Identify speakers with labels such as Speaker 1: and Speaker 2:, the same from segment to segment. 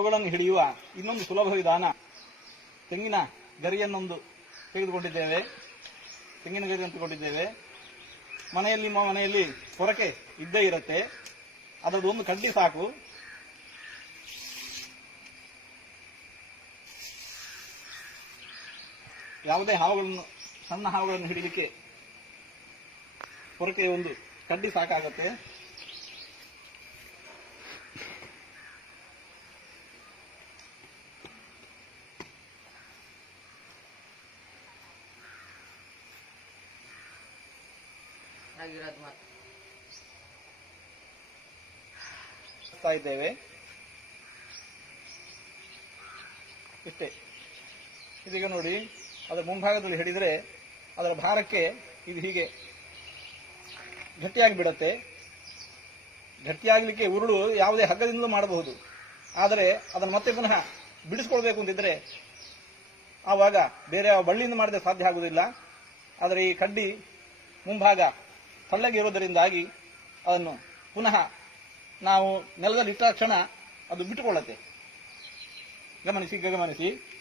Speaker 1: ಅವುಗಳನ್ನು ಹಿಡಿಯುವ ಇನ್ನೊಂದು ಸುಲಭ ವಿಧಾನ ತೆಂಗಿನ ಗರಿಯನ್ನೊಂದು ತೆಗೆದುಕೊಂಡಿದ್ದೇವೆ. ತೆಂಗಿನ ಗರಿ ತೆಗೆದುಕೊಂಡಿದ್ದೇವೆ ಮನೆಯಲ್ಲಿ, ನಿಮ್ಮ ಮನೆಯಲ್ಲಿ ಕೊರಕೆ ಇದ್ದೇ ಇರುತ್ತೆ. ಅದರದ್ದು ಒಂದು ಕಡ್ಡಿ ಸಾಕು. ಯಾವುದೇ ಹಾವುಗಳನ್ನು, ಸಣ್ಣ ಹಾವುಗಳನ್ನು ಹಿಡಿಲಿಕ್ಕೆ ಕೊರಕೆಯ ಒಂದು ಕಡ್ಡಿ ಸಾಕಾಗತ್ತೆ.
Speaker 2: ಆಗಿರೋದು
Speaker 1: ಇದ್ದೇವೆ. ಇಷ್ಟೇ. ಇದೀಗ ನೋಡಿ, ಅದರ ಮುಂಭಾಗದಲ್ಲಿ ಹಿಡಿದರೆ ಅದರ ಭಾರಕ್ಕೆ ಇದು ಹೀಗೆ ಗಟ್ಟಿಯಾಗಿ ಬಿಡತ್ತೆ. ಗಟ್ಟಿಯಾಗಲಿಕ್ಕೆ ಉರುಳು ಯಾವುದೇ ಹಗ್ಗದಿಂದಲೂ ಮಾಡಬಹುದು. ಆದರೆ ಅದನ್ನು ಮತ್ತೆ ಪುನಃ ಬಿಡಿಸ್ಕೊಳ್ಬೇಕು ಅಂತಿದ್ರೆ ಆವಾಗ ಬೇರೆ ಬಳ್ಳಿಯಿಂದ ಮಾಡಿದ್ರೆ ಸಾಧ್ಯ ಆಗುವುದಿಲ್ಲ. ಆದರೆ ಈ ಕಡ್ಡಿ ಮುಂಭಾಗ ತಳ್ಳಗೆ ಇರೋದರಿಂದಾಗಿ ಅದನ್ನು ಪುನಃ ನಾವು ನೆಲದಲ್ಲಿ ಇಟ್ಟ ಕ್ಷಣ ಅದು ಬಿಟ್ಟುಕೊಳ್ಳುತ್ತೆ. ಗಮನಿಸಿ ಗಮನಿಸಿ.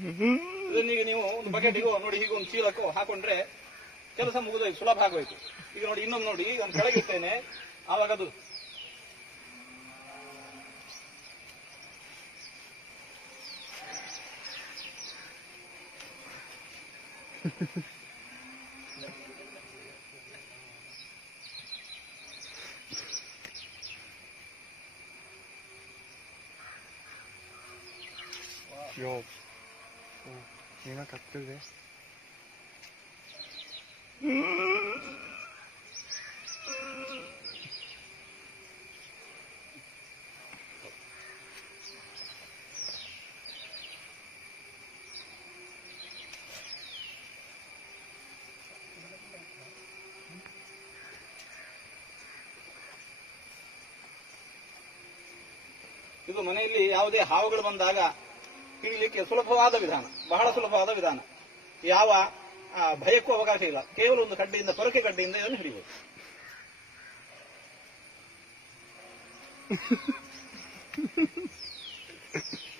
Speaker 1: ಇದನ್ನೀಗ ನೀವು ಒಂದು ಬಕೆಟಿಗೋ ನೋಡಿ, ಹೀಗೆ ಒಂದು ಚೀಲಕ್ಕೋ ಹಾಕೊಂಡ್ರೆ ಕೆಲಸ ಮುಗಿದೋಯ್ತು, ಸುಲಭ ಆಗೋಯ್ತು. ಈಗ ನೋಡಿ, ಇನ್ನೊಂದು ನೋಡಿ ನಾನು ಕೆಳಗಿರ್ತೇನೆ ಆವಾಗ ಅದು. ಇದು ಮನೆಯಲ್ಲಿ ಯಾವುದೇ ಹಾವುಗಳು ಬಂದಾಗ ಹಿಡಿಲಿಕ್ಕೆ ಸುಲಭವಾದ ವಿಧಾನ, ಬಹಳ ಸುಲಭವಾದ ವಿಧಾನ. ಯಾವ ಭಯಕ್ಕೂ ಅವಕಾಶ ಇಲ್ಲ. ಕೇವಲ ಒಂದು ಕಡ್ಡಿಯಿಂದ ಪೊರಕೆ ಕಡ್ಡಿಯಿಂದ ಇದನ್ನು ಹಿಡಿಬಹುದು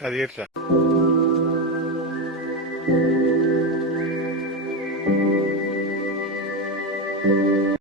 Speaker 3: Abierta.